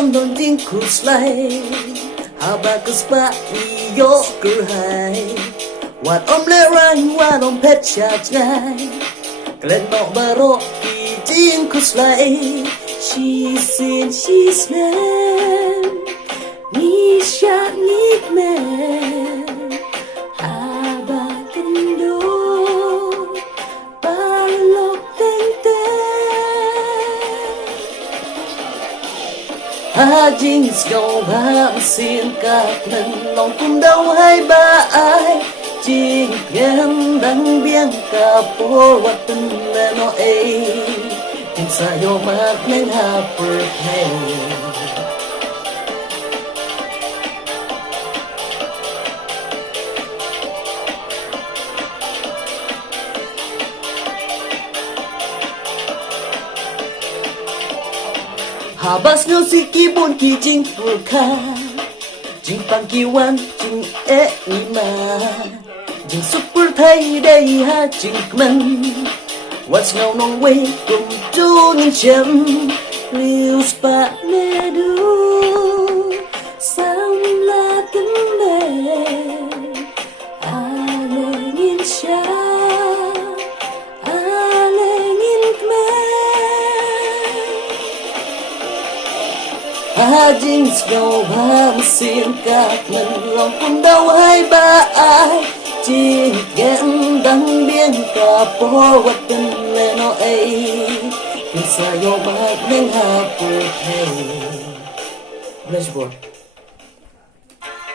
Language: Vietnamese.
non non din kuslay Habakus pa iyo kurhay Wat om le rang wat om pet chat ngay Glen mọc baro ki din kuslay She's in she's man Ni shat ni man Abakendo Balok teng Jing sầu ba xin các lần lòng cũng đau hai ba ai Jing em đang biếng cả phố vật tình là nó ấy Tình xa yo mát nên hạ birthday Habas no si ki bon ki jing purka Jing pang ki wan jing e ni ma Jing super thay đây ha jing man What's no nong way cùng chu ninh chấm Liu spa ne du Sam la tâm mê A lê nghìn cha A lê nghìn mê Jing sầu ba xin các lần lòng cũng đau hai ba ai Jing em đang biếng cả phố vật tình là nó ấy Tình xa yo ba nên hạ birthday Let's go